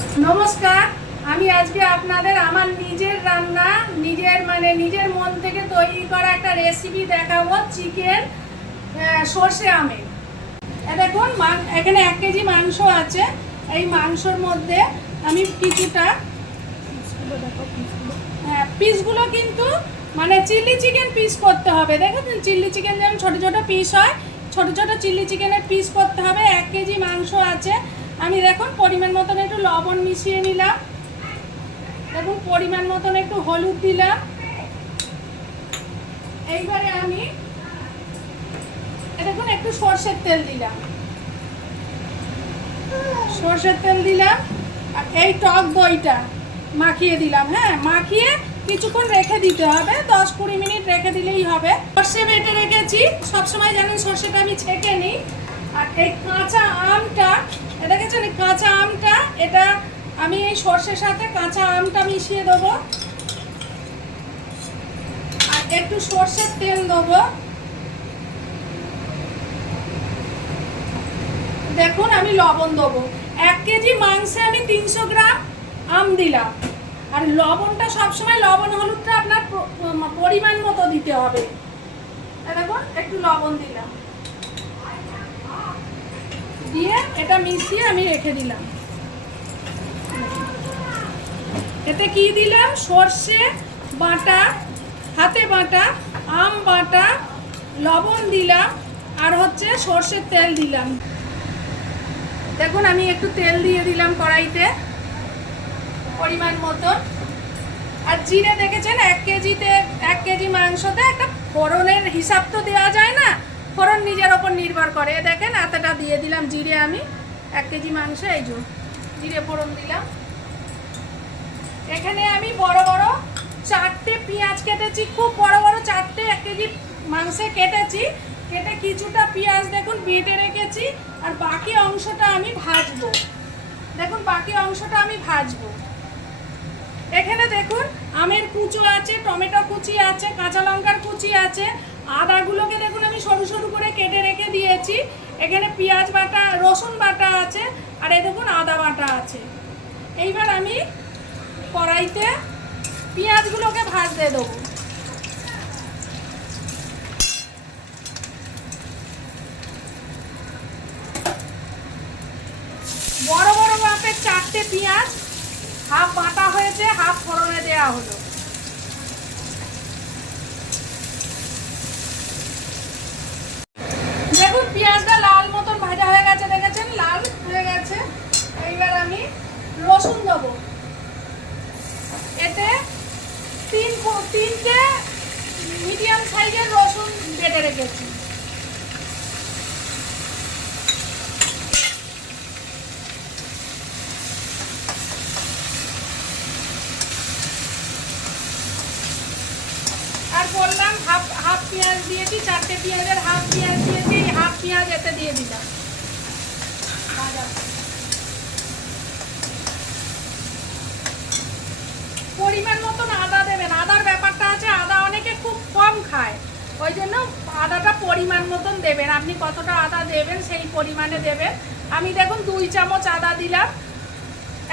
নমস্কার, আমি আজকে আপনাদের আমার নিজের রান্না নিজের মন থেকে তৈরি করা একটা রেসিপি দেখাবো। চিকেন সর্ষে আমের। দেখুন, এখানে 1 কেজি মাংস আছে। এই মাংসর মধ্যে আমি কিছুটা পিসগুলো কিন্তু চিলি চিকেন পিস করতে হবে। দেখেছেন, চিলি চিকেন যেমন ছোটো ছোটো পিস হয়, ছোটো ছোটো চিলি চিকেনের পিস করতে হবে। 1 কেজি মাংস আছে। আমি দেখুন পরিমাণ মতন একটু লবণ মিশিয়ে নিলাম। দেখুন পরিমাণ মতন একটু হলুদ দিলাম। এইবারে আমি দেখুন একটু সর্ষের তেল দিলাম। সর্ষের তেল দিলাম আর এই টক দইটা মাখিয়ে দিলাম। মাখিয়ে কিছুক্ষণ রেখে দিতে হবে, 10-20 মিনিট রেখে দিলেই হবে। সর্ষে বেটে রেখেছি, সবসময় জানেন সর্ষেটা আমি ছেঁকে নিই। আর এই কাঁচা আমটা দেখেছেন, এই কাঁচা আমটা এটা আমি এই সর্ষের সাথে কাঁচা আমটা মিশিয়ে দেবো। আর একটু সর্ষের তেল দেবো। দেখুন আমি লবণ দেবো। 1 কেজি মাংসে আমি 300 গ্রাম আম দিলাম। আর লবণটা সবসময় লবণ হলুদটা আপনার পরিমাণ মতো দিতে হবে। দেখুন একটু লবণ দিলাম, দিয়ে এটা মিশিয়ে আমি রেখে দিলাম। এতে কি দিলাম? সর্ষে বাটা, হাতে বাটা, আম বাটা, লবণ দিলাম আর সর্ষের তেল দিলাম। দেখুন আমি একটু তেল দিয়ে দিলাম কড়াইতে পরিমাণ মতো। আর জিরে দেখেছেন, 1 কেজি মাংসতে একটা ফোড়নের হিসাব তো দেওয়া যায় না, ফোড়ন নিজের ওপর নির্ভর করে। দেখেন এতটা দিয়ে দিলাম জিরে আমি 1 কেজি মাংসে। এই যে জিরে ফোড়ন দিলাম। এখানে আমি বড় বড় 4টে পেঁয়াজ কেটেছি, খুব বড় বড় 4টে 1 কেজি মাংসে কেটেছি। কেটে কিছুটা পেঁয়াজ দেখুন বেটে রেখেছি। আর বাকি অংশটা আমি ভাজবো। দেখুন বাকি অংশটা আমি ভাজবো। এখানে দেখুন আমের কুচো আছে, টমেটো কুচি আছে, কাঁচা লঙ্কার কুচি আছে। আদাগুলোকে দেখুন আমি সরু সরু করে কেটে রেখে দিয়েছি। এখানে পেঁয়াজ বাটা, রসুন বাটা আছে। আর এই দেখুন আদা বাটা আছে। এইবার আমি কড়াইতে পেঁয়াজগুলোকে ভাজতে দেবো। বড় বড় মাপের 4টে পেঁয়াজ, হাফ বাটা হয়েছে, হাফ ফোড়নে দেওয়া হলো। দেখুন পেঁয়াজটা লাল মতন ভাজা হয়ে গেছে, দেখেছেন লাল হয়ে গেছে। এইবার আমি রসুন দেবো। এতে 3টে মিডিয়াম সাইজের রসুন বেটে রেখেছি। আর বললাম হাফ পেঁয়াজ দিয়েছি, 4টে পেঁয়াজের হাফ পেঁয়াজ দিয়েছি। হাফ পেঁয়াজ এতে দিয়ে দিলাম। পরিমাণ মতন আদা দেবেন। আদার ব্যাপারটা আছে, আদা অনেকে খুব কম খায়, ওই জন্য আদাটা পরিমাণ মতন দেবেন। আপনি কতটা আদা দেবেন সেই পরিমাণে দেবেন। আমি দেখুন 2 চামচ আদা দিলাম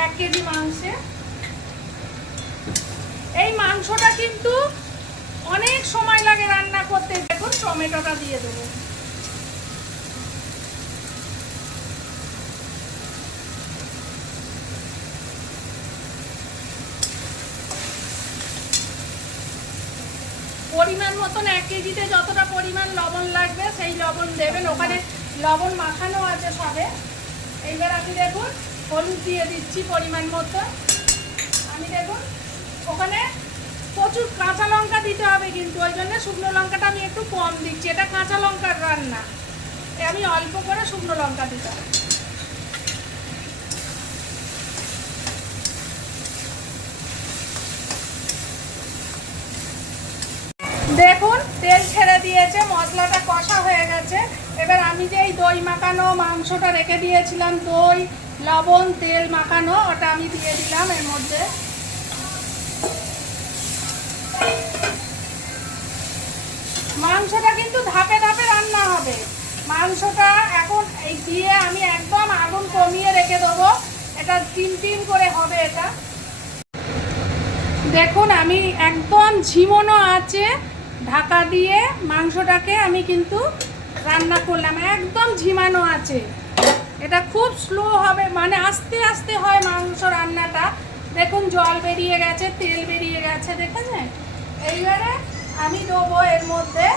1 কেজি মাংসে। এই মাংসটা কিন্তু অনেক সময় লাগে রান্না করতে। দেখুন টমেটোটা দিয়ে দেবো। পরিমাণ মতন 1 কেজিতে যতটা পরিমাণ লবণ লাগবে সেই লবণ দেবেন। ওখানে লবণ মাখানো আছে সবে। এইবার আমি দেখুন হলুদ দিয়ে দিচ্ছি পরিমাণ মতো। আমি দেখুন ওখানে প্রচুর কাঁচা লঙ্কা দিতে হবে, কিন্তু ওই জন্য শুকনো লঙ্কাটা আমি একটু কম দিচ্ছি। এটা কাঁচা লঙ্কার রান্না, আমি অল্প করে শুকনো লঙ্কা দিতে হবে। দেখুন তেল ছেড়ে দিয়েছে, মশলাটা কষা হয়ে গেছে। এবার আমি যে এই দই মাখানো মাংসটা রেখে দিয়েছিলাম, দই, লবণ, তেল মাখানো, ওটা আমি দিয়ে দিলাম এর মধ্যে। মাংসটা কিন্তু ধাপে ধাপে রান্না হবে। মাংসটা এখন এই দিয়ে আমি একদম আগুন কমিয়ে রেখে দেবো। এটা টিম টিম করে হবে। এটা দেখুন আমি একদম ঝিমোনো আছে ঢাকা দিয়ে মাংসটাকে আমি কিন্তু রান্না করলাম, একদম ঝিমানো আছে। এটা খুব স্লো হবে, মানে আস্তে আস্তে হয় মাংস রান্নাটা। দেখুন জল বেরিয়ে গেছে, তেল বেরিয়ে গেছে, দেখেছেন? এইবারে আমি দেবো এর মধ্যে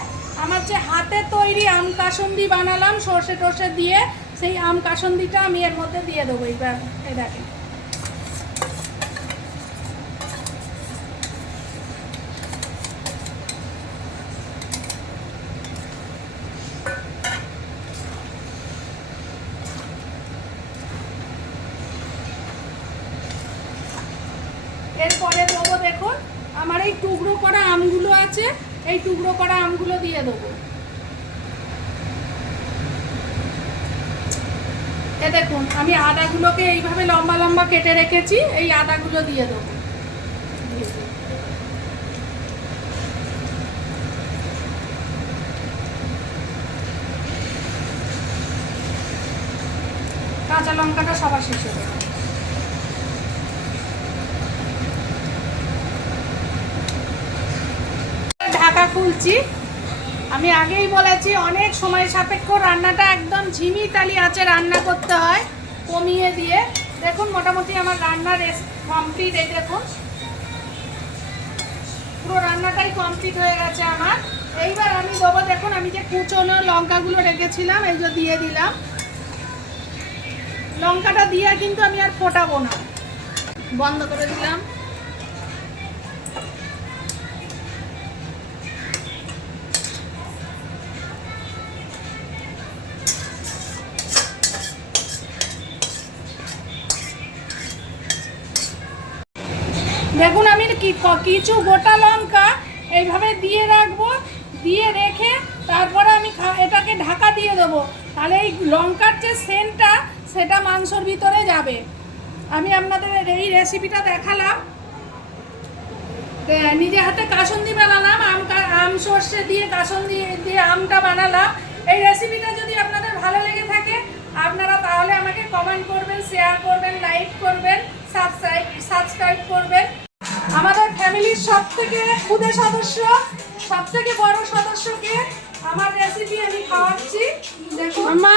আমার যে হাতে তৈরি আম কাসুন্দি বানালাম সর্ষে টর্ষে দিয়ে, সেই আম কাসুন্দিটা আমি এর মধ্যে দিয়ে দেবো। এইবার এই দেখেন এরপরে দেবো দেখুন আমার এই টুকরো করা আমগুলো আছে, এই টুকরো করা আমগুলো দিয়ে দেবো। এ দেখুন আমি আদাগুলোকে এইভাবে লম্বা লম্বা কেটে রেখেছি, এই আদাগুলো দিয়ে দেবো। কাঁচা লঙ্কাটা সবার শেষে দেবো। ঢাকা খুলছি। আমি আগেই বলেছি অনেক সময় সাপেক্ষ, রান্নাটা একদম ঝিমি তালি আছে রান্না করতে হয়, কমিয়ে দিয়ে। দেখুন মোটামুটি আমার রান্নার কমপ্লিট। এই দেখুন পুরো রান্নাটাই কমপ্লিট হয়ে গেছে আমার। এইবার আমি দেবো দেখুন আমি যে কুচনো লঙ্কাগুলো রেখেছিলাম, এই যে দিয়ে দিলাম। লঙ্কাটা দিয়ে কিন্তু আমি আর ফোটাবো না, বন্ধ করে দিলাম। দেখুন আমি কিছু গোটা লঙ্কা এইভাবে দিয়ে রাখবো, দিয়ে রেখে তারপরে আমি এটাকে ঢাকা দিয়ে দেবো। তাহলে এই লঙ্কার যে সেন্টটা সেটা মাংসর ভিতরে যাবে। আমি আপনাদের এই রেসিপিটা দেখালাম, নিজে হাতে কাসুন্দি বানালাম, আম সর্ষে দিয়ে কাসুন্দি দিয়ে আমটা বানালাম। এই রেসিপিটা যদি আপনাদের ভালো লেগে থাকে আপনারা তাহলে আমাকে কমেন্ট করবেন, শেয়ার করবেন, লাইক করবেন, সাবস্ক্রাইব করবেন। আমাদের ফ্যামিলির সবথেকে ক্ষুদে সদস্য, সবথেকে বড় সদস্যকে আমার রেসিপি আমি খাওয়াচ্ছি। দেখুন মামা,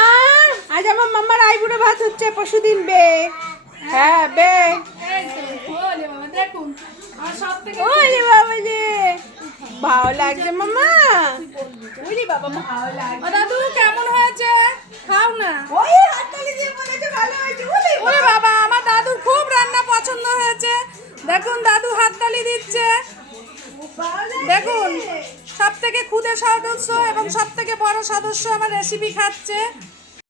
আজ আমার মামার আইবুড়ো ভাত হচ্ছে পরশুদিন বে। হ্যাঁ বে। এই তো ওলে বাবা দেখুন আমার সবথেকে ওরে বাবা যে ভালো লাগছে মামা। ওরে বাবা ভালো লাগছে। ও দাদু কেমন হয়েছে? খাও না। ওই হাততালি দিয়ে বলেছে ভালো হয়েছে। ওরে বাবা আমার দাদুর খুব রান্না পছন্দ হয়েছে। দেখুন দাদু হাততালি দিচ্ছে। দেখুন সব থেকে ক্ষুদে সদস্য এবং সব থেকে বড় সদস্য আমার রেসিপি খাচ্ছে।